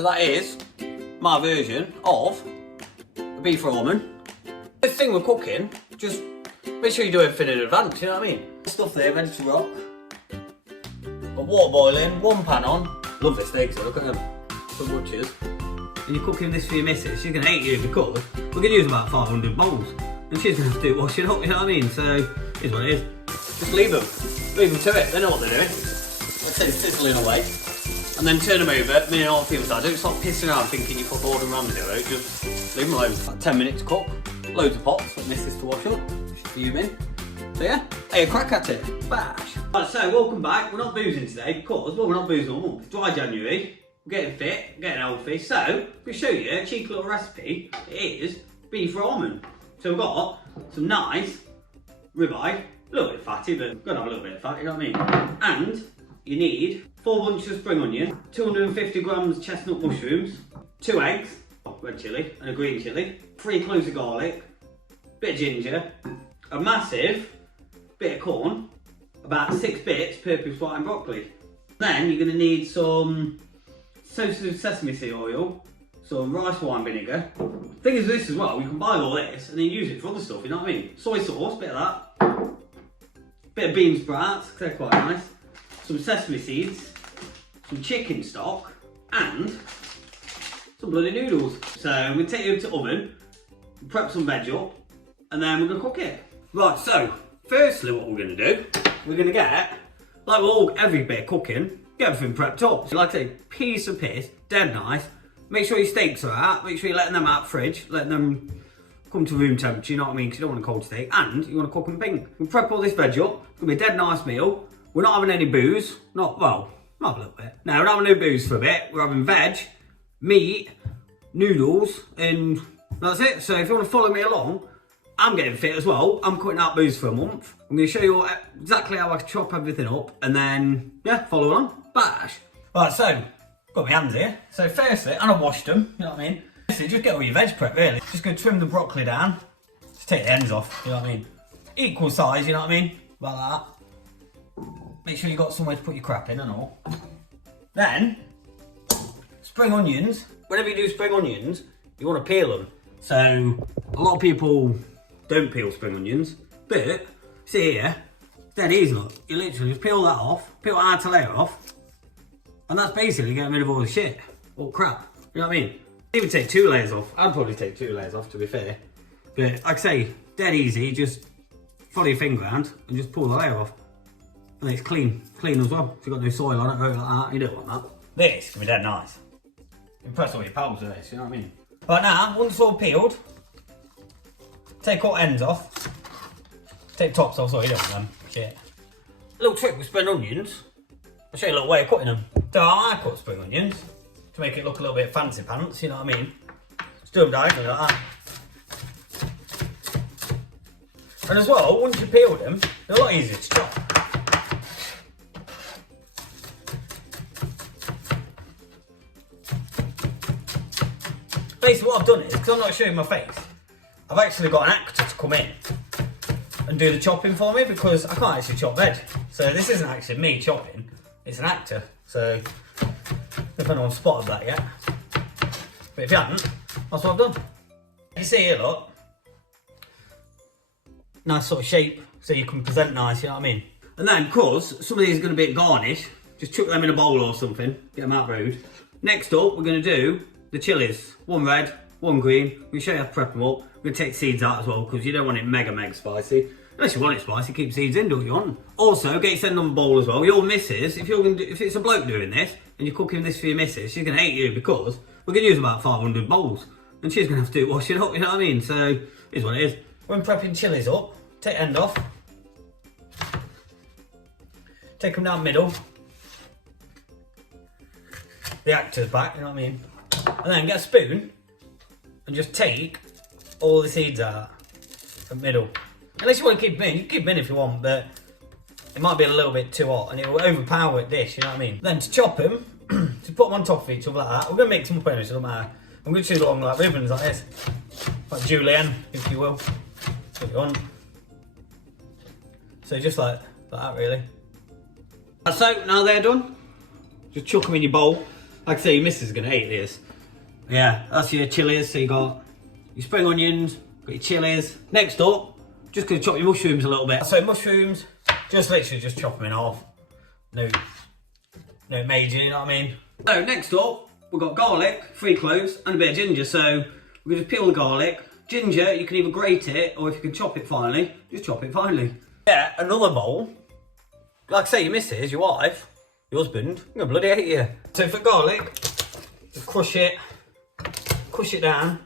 That is my version of a beef ramen. This thing we're cooking, just make sure you do everything in advance, you know what I mean? Stuff there, ready to rock. Got water boiling, one pan on. Love this steak, so look at them. So butchers. And you're cooking this for your missus, she's going to hate you because we're going to use about 500 bowls. And she's going to have to do washing up, you know what I mean? So, here's what it is. Just leave them to it, they know what they're doing. Let's say sizzling away. And then turn them over, me and all people start. Don't stop pissing around thinking you put Gordon Ramsay out, just leave them alone. About 10 minutes to cook, loads of pots for missus to wash up, fuming. So yeah, hey, a crack at it, bash. Right, so welcome back. We're not boozing today because, well, we're not boozing all month. It's dry January, we're getting fit, we're getting healthy. So, we'll show you a cheeky little recipe. It is beef ramen. So we've got some nice ribeye, a little bit fatty, but gotta have a little bit of fat, you know what I mean? And you need 4 bunches of spring onion, 250 grams chestnut mushrooms, 2 eggs, red chilli and a green chilli, 3 cloves of garlic, bit of ginger, a massive bit of corn, about 6 bits purple white and broccoli. Then you're going to need some sesame seed oil, some rice wine vinegar. Thing is this as well, you can buy all this and then use it for other stuff, you know what I mean? Soy sauce, bit of that, bit of bean sprouts, because they're quite nice, some sesame seeds, some chicken stock, and some bloody noodles. So I'm going to take it to the oven, prep some veg up, and then we're going to cook it. Right, so firstly what we're going to do, we're going to get, like every bit of cooking, get everything prepped up. So like I say, piece of piss, dead nice. Make sure your steaks are out, make sure you're letting them out of the fridge, letting them come to room temperature, you know what I mean, because you don't want a cold steak, and you want to cook them pink. We'll prep all this veg up, it's going to be a dead nice meal. We're not having any booze, not a little bit. No, we're not having no booze for a bit. We're having veg, meat, noodles, and that's it. So if you want to follow me along, I'm getting fit as well. I'm cutting out booze for a month. I'm going to show you exactly how I chop everything up, and then, yeah, follow along. Bash. Right, so, got my hands here. So firstly, and I washed them, you know what I mean? Firstly, just get all your veg prep, really. Just going to trim the broccoli down. Just take the ends off, you know what I mean? Equal size, you know what I mean? Like that. Make sure you've got somewhere to put your crap in and all. Then, spring onions. Whenever you do spring onions, you want to peel them. So, a lot of people don't peel spring onions, but, see here, it's dead easy, look. You literally just peel that off, peel the outer layer off, and that's basically getting rid of all the shit, all crap, you know what I mean? Even take 2 layers off. I'd probably take 2 layers off, to be fair. But, like I say, dead easy, just follow your finger around and just pull the layer off. And it's clean as well. If you've got no soil on it or anything like that, you don't want that. This can be dead nice. Impress all your pals with this, you know what I mean? Right now, once it's all peeled, take all ends off. Take tops off so you don't want them. Shit. A little trick with spring onions. I'll show you a little way of cutting them. So I cut spring onions to make it look a little bit fancy pants, you know what I mean? Just do them diagonally like that. And as well, once you peel them, they're a lot easier to chop. Basically what I've done is, because I'm not showing my face, I've actually got an actor to come in and do the chopping for me because I can't actually chop veg. So this isn't actually me chopping, it's an actor. So, if anyone's spotted that yet. But if you haven't, that's what I've done. You see here, look. Nice sort of shape, so you can present nice, you know what I mean? And then, of course, some of these are going to be a garnish. Just chuck them in a bowl or something, get them out rude. Next up, we're going to do the chilies. 1 red, 1 green. We'll show you how to prep them up. We're going to take seeds out as well, because you don't want it mega spicy. Unless you want it spicy, keep seeds in, do what you want. Also, get your send on the bowl as well. Your missus, if it's a bloke doing this, and you're cooking this for your missus, she's going to hate you because we're going to use about 500 bowls. And she's going to have to do washing up, you know what I mean? So, here's what it is. When prepping chilies up, take the end off. Take them down middle. The actor's back, you know what I mean? And then get a spoon and just take all the seeds out the middle. Unless you want to keep them in, you can keep them in if you want, but it might be a little bit too hot and it will overpower this, you know what I mean? Then to chop them, to put them on top of each other like that, we're going to mix them up anyway, so it doesn't matter. I'm going to choose along like ribbons like this, like julienne, if you will, if you want. So just like that really. So now they're done, just chuck them in your bowl. Like I say, your missus is going to hate this. Yeah, that's your chilies. So you got your spring onions, got your chilies. Next up, just going to chop your mushrooms a little bit. So mushrooms, just literally just chop them in half. No major, you know what I mean? So next up, we've got garlic, 3 cloves, and a bit of ginger. So we're going to peel the garlic. Ginger, you can either grate it, or if you can chop it finely, just chop it finely. Yeah, another bowl. Like I say, your missus, your wife, your husband, I'm gonna bloody hate you. So for garlic, just crush it down,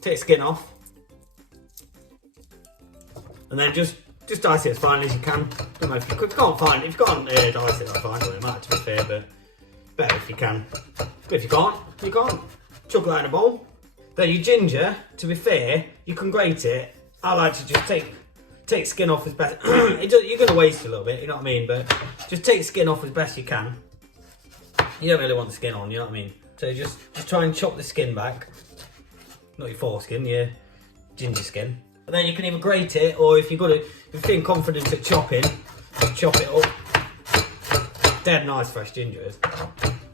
take the skin off, and then just dice it as finely as you can. Don't know if you can't dice it, that's fine, doesn't matter to be fair, but better if you can. But if you can't, you can't. Chuck that in a bowl. Then your ginger, to be fair, you can grate it. I like to just take skin off as best. You're going to waste a little bit, you know what I mean? But just take skin off as best you can. You don't really want the skin on, you know what I mean? So just try and chop the skin back. Not your foreskin, your ginger skin. And then you can either grate it, or if you're feeling confident at chopping, just chop it up. Dead nice fresh ginger is.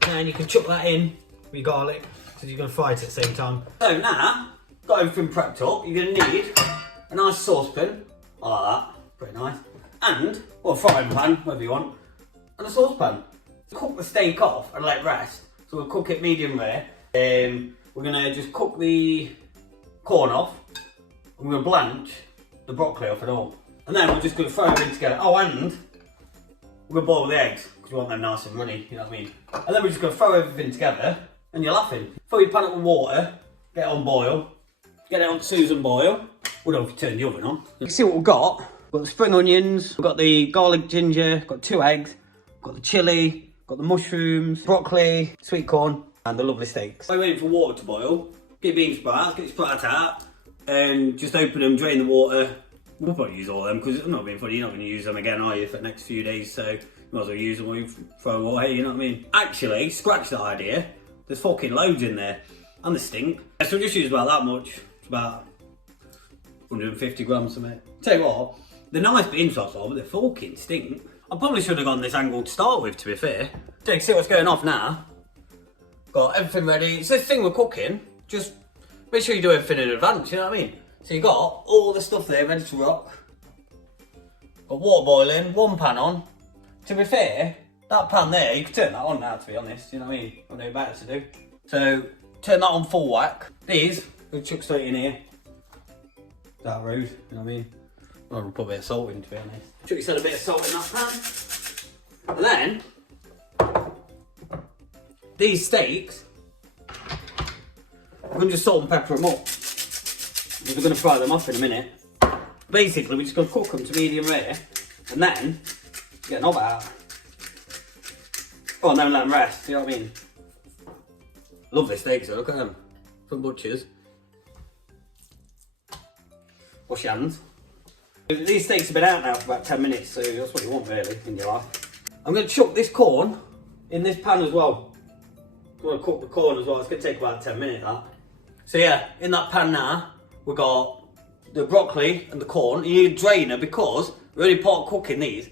And you can chuck that in with your garlic, because you're going to fry it at the same time. So now, got everything prepped up, you're going to need a nice saucepan, like that, pretty nice, and, well, a frying pan, whatever you want, and a saucepan. Cook the steak off and let it rest, so we'll cook it medium rare. We're going to just cook the corn off, and we're going to blanch the broccoli off it all. And then we're just going to throw everything together. Oh, and we're going to boil the eggs, because we want them nice and runny, you know what I mean? And then we're just going to throw everything together, and you're laughing. Fill your pan up with water, get it on boil, get it on Susan boil. We don't have to turn the oven on. You can see what we've got. We've got the spring onions, we've got the garlic ginger, got 2 eggs, got the chilli, got the mushrooms, broccoli, sweet corn, and the lovely steaks. While waiting for water to boil, get your bean sprouts, get your sprouts out, and just open them, drain the water. We'll probably use all of them, because I'm not being funny, you're not going to use them again, are you, for the next few days, so you might as well use them or you throw them away, you know what I mean? Actually, scratch that idea. There's fucking loads in there, and they stink. So we'll just use about that much. It's about 150 grams of it. Tell you what, they're nice bean sauce, but they fucking stink. I probably should have gone this angle to start with, to be fair. So you can see what's going off now. Got everything ready. It's this thing we're cooking. Just make sure you do everything in advance, you know what I mean? So you got all the stuff there ready to rock. Got water boiling, 1 pan on. To be fair, that pan there, you can turn that on now, to be honest, you know what I mean? I've no better to do. So, turn that on full whack. These, we'll chuck straight in here. That rude, you know what I mean? I'll put a bit of salt in, to be honest. Chuck yourself a bit of salt in that pan. And then, these steaks, we're going to just salt and pepper them up. We're going to fry them off in a minute. Basically, we're just going to cook them to medium rare, and then get an knob out. Oh, and then let them rest, you know what I mean? Lovely steaks though, look at them. From butchers. Wash your hands. These steaks have been out now for about 10 minutes, so that's what you want really in your life. I'm going to chuck this corn in this pan as well. I'm going to cook the corn as well, it's going to take about 10 minutes that. So yeah, in that pan now, we've got the broccoli and the corn. You need a drainer because we're only part cooking these.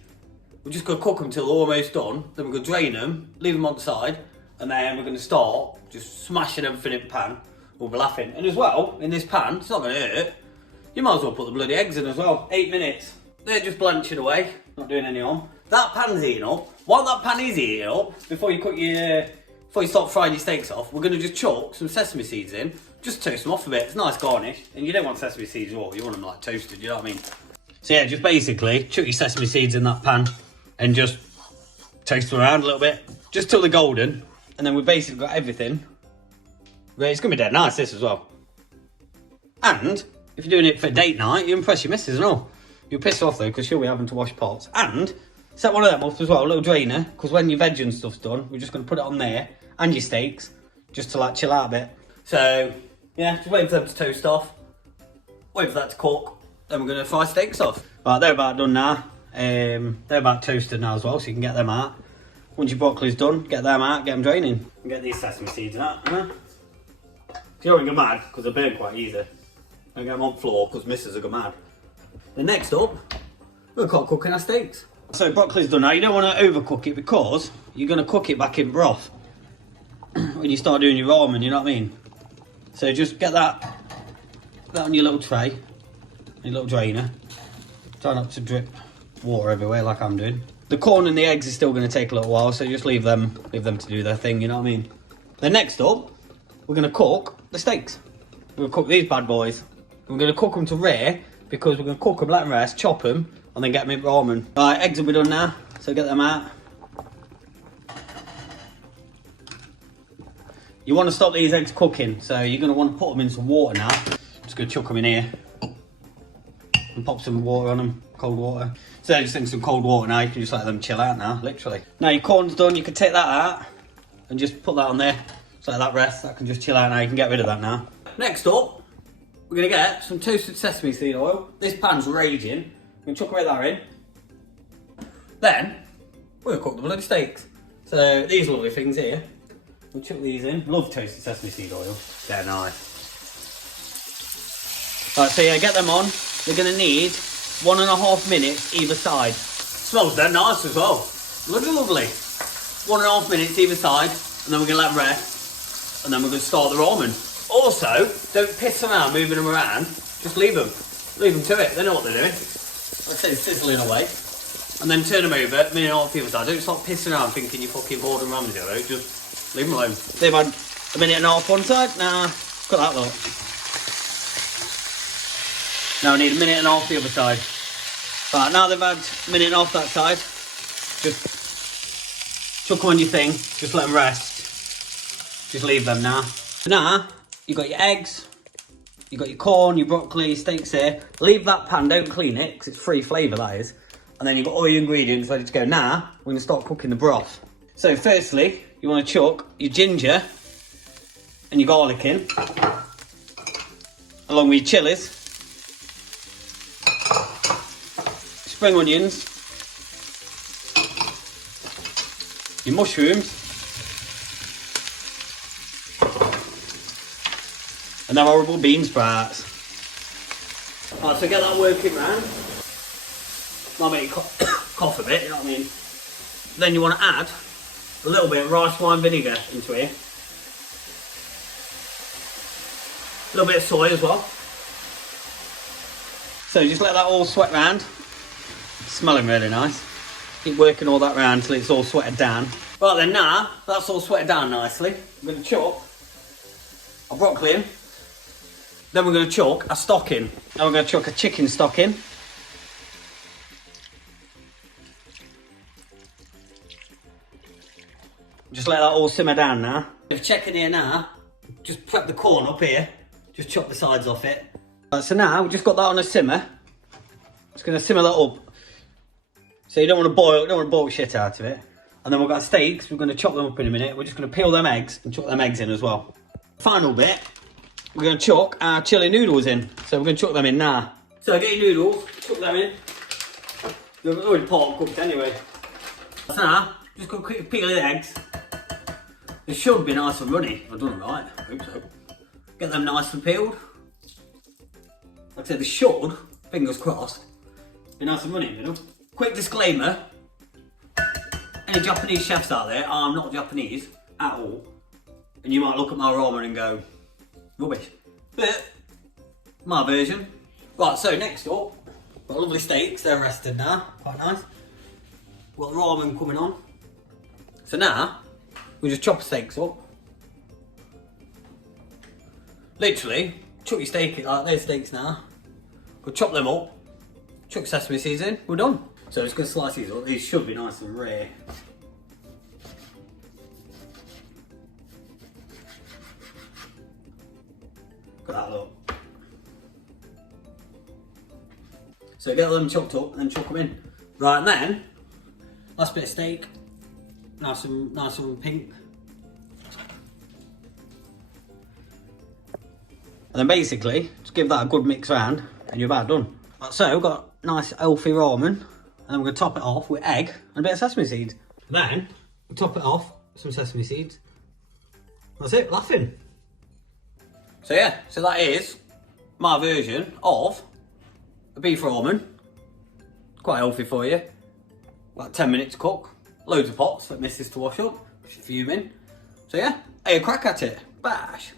We're just going to cook them till they're almost done. Then we're going to drain them, leave them on the side, and then we're going to start just smashing everything in the pan. We'll be laughing. And as well, in this pan, it's not going to hurt. You might as well put the bloody eggs in as well. 8 minutes. They're just blanching away, not doing any harm. That pan's heating up. While that pan is heating up, before you start frying your steaks off, we're going to just chuck some sesame seeds in. Just toast them off a bit. It's a nice garnish. And you don't want sesame seeds raw, you want them like toasted, you know what I mean? So yeah, just basically chuck your sesame seeds in that pan and just toast them around a little bit, just till they're golden. And then we've basically got everything. It's going to be dead nice, this as well. And if you're doing it for date night, you impress your missus and all. You'll piss her off though, because she'll be having to wash pots. And set one of them up as well, a little drainer, because when your veg and stuff's done, we're just going to put it on there, and your steaks, just to like chill out a bit. So, yeah, just waiting for them to toast off. Wait for that to cook, then we're going to fry steaks off. Right, they're about done now. They're about toasted now as well, so you can get them out. Once your broccoli's done, get them out, get them draining. And get these sesame seeds out, you don't go mad, because they burn quite easy. Don't get them on floor, because missus will go mad. Then next up, we'll start cooking our steaks. So broccoli's done now. You don't want to overcook it because you're going to cook it back in broth when you start doing your ramen, you know what I mean? So just get that on your little tray, your little drainer. Try not to drip water everywhere like I'm doing. The corn and the eggs is still going to take a little while, so just leave them to do their thing, you know what I mean? Then next up, we're going to cook the steaks. We're going to cook these bad boys. We're going to cook them to rare because we're going to cook them, let them rest, chop them, and then get them in ramen. Right, eggs will be done now, so get them out. You want to stop these eggs cooking, so you're going to want to put them in some water now. Just going to chuck them in here and pop some water on them, cold water. So just in some cold water now, you can just let them chill out now, literally. Now your corn's done, you can take that out and just put that on there. Just let that rest, that can just chill out now, you can get rid of that now. Next up, we're going to get some toasted sesame seed oil. This pan's raging. We're going to chuck a bit of that in. Then, we're going to cook the bloody steaks. So these lovely things here, we'll chuck these in. Love toasted sesame seed oil. They're nice. Right, so yeah, get them on. They're going to need 1.5 minutes either side. Smells dead nice as well. Lovely, lovely. 1.5 minutes either side, and then we're going to let them rest, and then we're going to start the ramen. Also, don't piss them out moving them around. Just leave them. Leave them to it. They know what they're doing. Like I say, sizzling away. And then turn them over, a minute and a half the other side. Don't start pissing around thinking you're fucking bored and ramen dough. Just leave them alone. They've had a minute and a half one side. Nah, got that look. Now I need a minute and a half the other side. Right, now they've had a minute and a half that side. Just chuck them on your thing. Just let them rest. Just leave them now. Now, you've got your eggs, you've got your corn, your broccoli, your steaks here. Leave that pan, don't clean it, because it's free flavour, that is. And then you've got all your ingredients ready to go. Now, we're going to start cooking the broth. So firstly, you want to chuck your ginger and your garlic in, along with your chillies, spring onions, your mushrooms, and them horrible bean sprouts. Right, so get that working round. Might make you cough a bit, you know what I mean? Then you want to add a little bit of rice wine vinegar into here. A little bit of soy as well. So just let that all sweat round. It's smelling really nice. Keep working all that round till it's all sweated down. Right then, now that's all sweated down nicely, I'm going to chuck our broccoli in. Then we're going to chuck a stock in. Now we're going to chuck a chicken stock in. Just let that all simmer down now. If checking here now, just prep the corn up here. Just chop the sides off it. Right, so now we've just got that on a simmer. Just going to simmer that up. So you don't want to boil shit out of it. And then we've got steaks. We're going to chop them up in a minute. We're just going to peel them eggs and chuck them eggs in as well. Final bit. We're going to chuck our chilli noodles in. So we're going to chuck them in now. So get your noodles, chuck them in. They're already part cooked anyway. So now, just got to quickly peel the eggs. They should be nice and runny. I've done it right. I hope so. Get them nice and peeled. Like I said, they should, fingers crossed, be nice and runny in the middle. Quick disclaimer. Any Japanese chefs out there, I'm not Japanese at all. And you might look at my ramen and go, rubbish. But, my version. Right, so next up, got lovely steaks, they're rested now, quite nice. Got the ramen coming on. So now, we just chop the steaks up. Literally, chuck your steak, like there's steaks now. We'll chop them up, chuck sesame seeds in, we're done. So just gonna slice these up, these should be nice and rare. Look at that look. So get them chopped up and then chuck them in. Right, and then, last bit of steak, nice and pink. And then basically, just give that a good mix round and you're about done. So we've got nice healthy ramen, and then we're going to top it off with egg and a bit of sesame seeds. Then, we'll top it off with some sesame seeds. That's it, laughing. So yeah, so that is my version of a beef ramen. Quite healthy for you. About 10 minutes to cook. Loads of pots for missus to wash up. She's fuming. So yeah, hey, a crack at it. Bash.